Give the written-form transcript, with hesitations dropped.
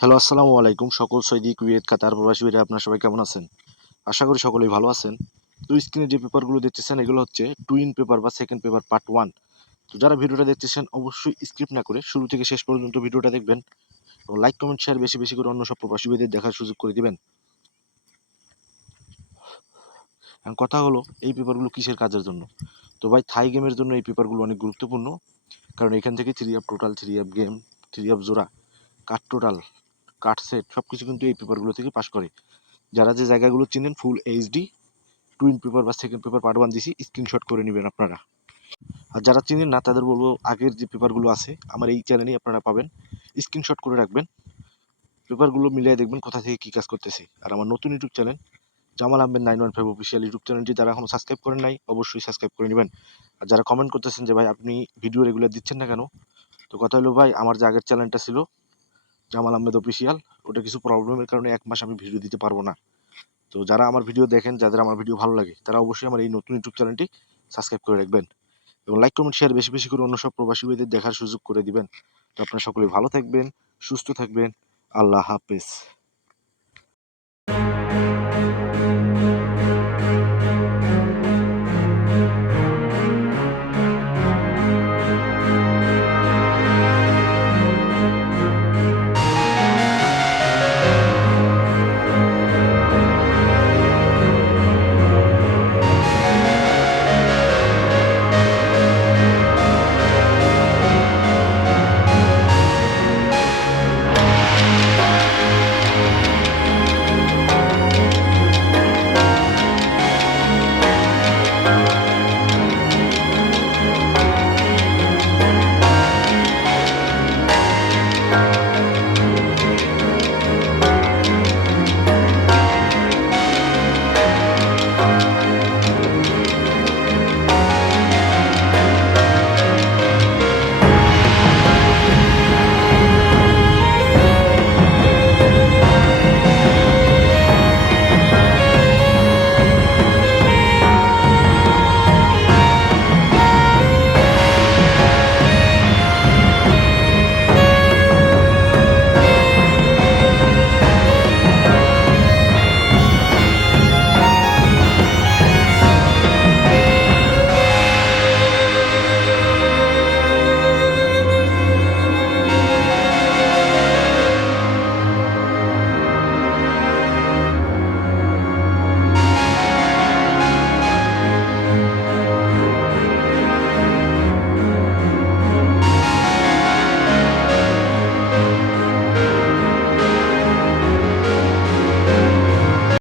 Hello, আসসালামু আলাইকুম। সকল সৌদি, কুয়েত, কাতার প্রবাসী ভাইরা আপনারা সবাই কেমন আছেন? আশা করি সকলেই ভালো আছেন। তো স্ক্রিনে যে পেপারগুলো দেখতেছেন এগুলো হচ্ছে টুইন পেপার বা সেকেন্ড পেপার পার্ট 1। তো যারা ভিডিওটা দেখতেছেন অবশ্যই স্কিপ না করে শুরু থেকে শেষ পর্যন্ত ভিডিওটা দেখবেন এবং লাইক, কমেন্ট, শেয়ার বেশি বেশি করে অন্য সব প্রবাসী ভাইদের দেখার সুযোগ করে দিবেন। এখন কথা হলো এই পেপারগুলো কিসের কাজের জন্য? তো ভাই থাই গেমের জন্য এই পেপারগুলো অনেক গুরুত্বপূর্ণ, কারণ এখান থেকে 3 of total, 3 of game, 3 of জোড়া, কার্ড টোটাল, কার্ড সেট সবকিছু কিন্তু এই পেপারগুলো থেকে পাস করে। যারা যে জায়গাগুলো চিনেন ফুল এইচডি টুইন পেপার বা সেকেন্ড পেপার পার্ট 1 দিছি, স্ক্রিনশট করে নেবেন আপনারা। আর যারা চিনেন না তাদের বলবো আগের যে পেপারগুলো আছে আমার এই চ্যানেলেই আপনারা পাবেন, স্ক্রিনশট করে রাখবেন, পেপারগুলো মিলিয়ে দেখবেন কোথা থেকে কী কাজ করতেছে। আর আমার নতুন YouTube channel Jamal Ahmed 915 official YouTube চ্যানেলটি যারা এখনো সাবস্ক্রাইব করেন নাই অবশ্যই সাবস্ক্রাইব করে নেবেন। আর যারা কমেন্ট করতেছেন যে ভাই আপনি ভিডিও রেগুলার দিচ্ছেন না কেন, তো কথা হলো ভাই আমার যে আগের চ্যানেলটা ছিল জামাল আহমেদ অফিসিয়াল, ওটা কিছু প্রবলেমের কারণে 1 মাস আমি ভিডিও দিতে পারবো না। তো যারা আমার ভিডিও দেখেন, যাদের আমার ভিডিও ভালো লাগে, তারা অবশ্যই আমার এই নতুন ইউটিউব চ্যানেলটি সাবস্ক্রাইব করে রাখবেন এবং লাইক, কমেন্ট, শেয়ার বেশি বেশি করে অন্য সব প্রবাসী ভাইদের দেখার সুযোগ করে দিবেন। তো আপনারা সকলেই ভালো থাকবেন, সুস্থ থাকবেন। আল্লাহ হাফেজ।